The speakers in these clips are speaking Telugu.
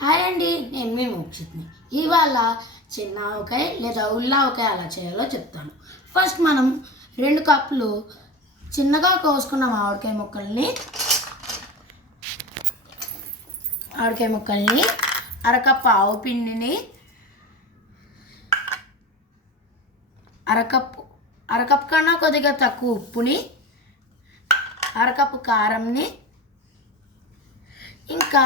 హాయ్ అండి, నేను మీ మోక్షిత్ని. ఇవాళ చిన్న ఆవకాయ లేదా ఉల్లావకాయ ఎలా చేయాలో చెప్తాను. ఫస్ట్ మనం 2 కప్పులు చిన్నగా కోసుకున్న మామిడికాయ ముక్కల్ని అరకప్పు ఆవు పిండిని అరకప్పు కన్నా కొద్దిగా తక్కువ ఉప్పుని అరకప్పు కారంని ఇంకా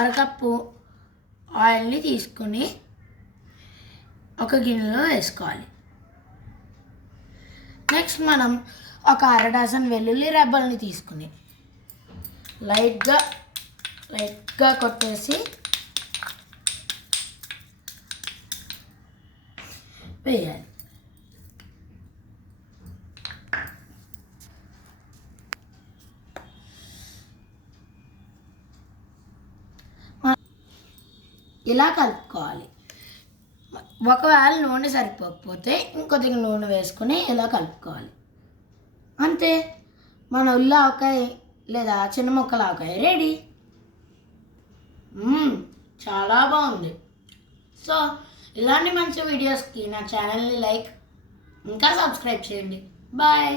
అరకప్పు ఆయిల్ని తీసుకొని ఒక గిన్నెలో వేసుకోవాలి. నెక్స్ట్ మనం ఒక 1/2 డజన్ వెల్లుల్లి రెబ్బల్ని తీసుకుని లైట్గా కొట్టేసి వేయాలి. ఇలా కలుపుకోవాలి. ఒకవేళ నూనె సరిపోకపోతే ఇంకొద్దిగా నూనె వేసుకొని ఇలా కలుపుకోవాలి. అంతే, మన ఉల్లావకాయ లేదా చిన్న ముక్కల ఆవకాయ రెడీ. చాలా బాగుంది. సో ఇలాంటి మంచి వీడియోస్కి నా ఛానల్ని లైక్ ఇంకా సబ్స్క్రైబ్ చేయండి. బాయ్.